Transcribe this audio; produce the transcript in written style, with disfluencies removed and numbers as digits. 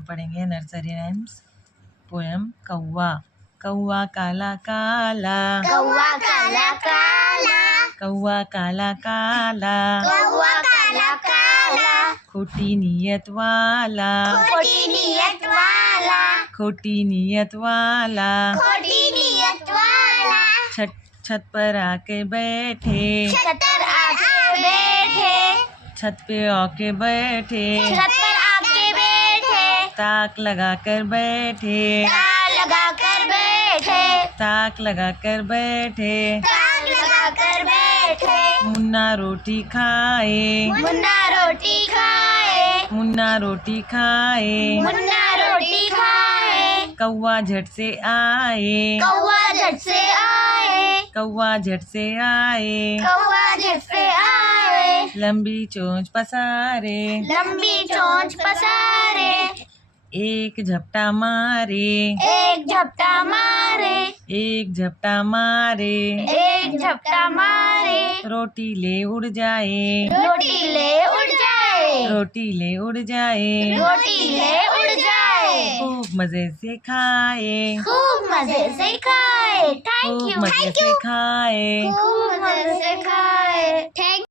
हम पढ़ेंगे nursery rhymes poem कौवा। कौवा काला काला, कौवा काला काला, कौवा काला काला, कौवा काला काला, खोटी नीयत वाला, खोटी नीयत वाला, खोटी नीयत वाला, खोटी नीयत वाला, छत छत पर आके बैठे, छत पर आके बैठे, छत पे आके बैठे, छत पर आके बैठे, ताक लगा कर बैठे, ताक लगा कर बैठे, ताक लगा कर बैठे, ताक लगा कर बैठे, मुन्ना रोटी खाए, मुन्ना रोटी खाए, मुन्ना रोटी खाए, मुन्ना रोटी खाए, कौवा झट से आए, कौवा झट से आए, कौवा झट से आए, कौवा झट से आए, लंबी चोंच पसारे, लंबी चोंच पसारे, एक झपटा मारे, एक झपटा मारे, एक झपटा मारे, एक झपटा मारे, रोटी ले उड़ जाए, रोटी ले उड़ जाए, रोटी ले उड़ जाए, रोटी ले उड़ जाए, खूब मजे से खाए, खूब मजे से खाए, थैंक खूब यू, मजे से खाए। खूब मजे से खाए, थैंक